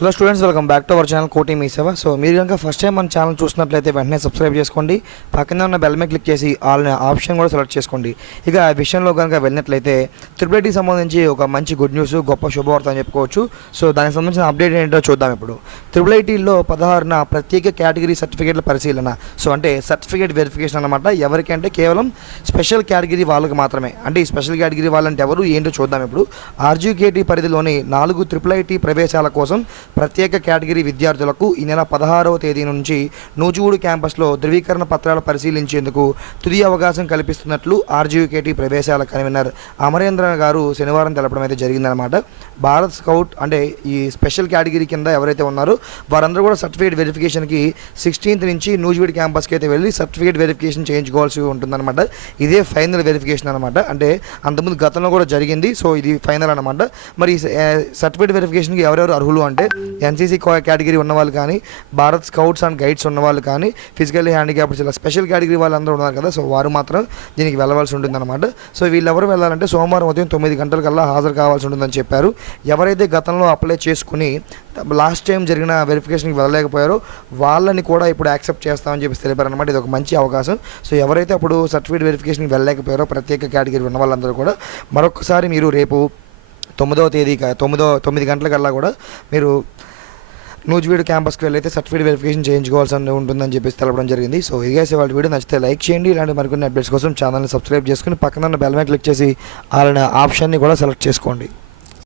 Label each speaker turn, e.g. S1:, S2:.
S1: Hello students welcome back to our channel కోటి మీ సేవ సో మీరు కనుక ఫస్ట్ టైం మన ఛానల్ చూసినట్లయితే వెంటనే సబ్స్క్రైబ్ చేసుకోండి. పక్కనే ఉన్న బెల్ మీద క్లిక్ చేసి ఆల్ ఆప్షన్ కూడా సెలెక్ట్ చేసుకోండి. ఇక ఆ విషయంలో కనుక వెళ్ళినట్లయితే త్రిపుల్ సంబంధించి ఒక మంచి గుడ్ న్యూస్ గొప్ప శుభవార్త అని చెప్పుకోవచ్చు. సో దానికి సంబంధించిన అప్డేట్ ఏంటో చూద్దాం ఇప్పుడు. త్రిపుల్ ఐటీలో పదహారున ప్రత్యేక కేటగిరీ సర్టిఫికేట్ల పరిశీలన. సో అంటే సర్టిఫికేట్ వెరిఫికేషన్ అనమాట ఎవరికంటే కేవలం స్పెషల్ కేటగిరీ వాళ్ళకి మాత్రమే. అంటే ఈ స్పెషల్ కేటగిరీ వాళ్ళంటే ఎవరు ఏంటో చూద్దాం ఇప్పుడు. ఆర్జీకేటీ పరిధిలోని నాలుగు త్రిపుల్ ఐటీ ప్రవేశాల కోసం ప్రత్యేక కేటగిరీ విద్యార్థులకు ఈ నెల పదహారవ తేదీ నుంచి నూజివూడు క్యాంపస్లో ధృవీకరణ పత్రాలు పరిశీలించేందుకు తుది అవకాశం కల్పిస్తున్నట్లు ఆర్జీకేటీ ప్రవేశాల కన్వీనర్ అమరేంద్ర గారు శనివారం తెలపడం అయితే జరిగిందనమాట భారత్ స్కౌట్ అంటే ఈ స్పెషల్ కేటగిరీ కింద ఎవరైతే ఉన్నారో వారందరూ కూడా సర్టిఫికేట్ వెరిఫికేషన్కి సిక్స్టీన్త్ నుంచి నూజివీడు క్యాంపస్కి అయితే వెళ్ళి సర్టిఫికేట్ వెరిఫికేషన్ చేయించుకోవాల్సి ఉంటుందన్నమాట. ఇదే ఫైనల్ వెరిఫికేషన్ అనమాట అంటే అంతకుముందు గతంలో కూడా జరిగింది. సో ఇది ఫైనల్ అనమాట మరి సర్టిఫికేట్ వెరిఫికేషన్కి ఎవరెవరు అర్హులు అంటే ఎన్సీసీ కేటగిరీ ఉన్న వాళ్ళు కానీ భారత్ స్కౌట్స్ అండ్ గైడ్స్ ఉన్నవాళ్ళు కానీ ఫిజికల్లీ హ్యాండిక్యాప్డ్స్ ఇలా స్పెషల్ కేటగిరీ వాళ్ళందరూ ఉన్నారు కదా. సో వారు మాత్రం దీనికి వెళ్ళవలసి ఉంటుందన్నమాట. సో వీళ్ళెవరు వెళ్ళాలంటే సోమవారం ఉదయం తొమ్మిది గంటలకల్లా హాజరు కావాల్సి ఉంటుందని చెప్పారు. ఎవరైతే గతంలో అప్లై చేసుకుని లాస్ట్ టైం జరిగిన వెరిఫికేషన్కి వెళ్ళలేకపోయారో వాళ్ళని కూడా ఇప్పుడు యాక్సెప్ట్ చేస్తామని చెప్పి తెలిపారు అనమాట ఇది ఒక మంచి అవకాశం. సో ఎవరైతే అప్పుడు సర్టిఫికేట్ వెరిఫికేషన్కి వెళ్ళలేకపోయారో ప్రత్యేక కేటగిరీ ఉన్న వాళ్ళందరూ కూడా మరొకసారి మీరు రేపు తొమ్మిదవ తేదీ తొమ్మిదో తొమ్మిది గంటలకల్లా కూడా మీరు నూజివీడు క్యాంపస్కి వెళ్ళైతే సర్టిఫికేట్ వెరిఫికేషన్ చేయించుకోవాల్సి ఉంటుందని చెప్పేసి తెలపడం జరిగింది. సో ఇదిగేసే వాళ్ళ వీడియో నచ్చితే లైక్ చేయండి. ఇలాంటి మరికొన్ని అప్డేట్స్ కోసం ఛానల్ని సబ్స్క్రైబ్ చేసుకుని పక్కన బెల్ మీద క్లిక్ చేసి అలానే ఆప్షన్ని కూడా సెలెక్ట్ చేసుకోండి.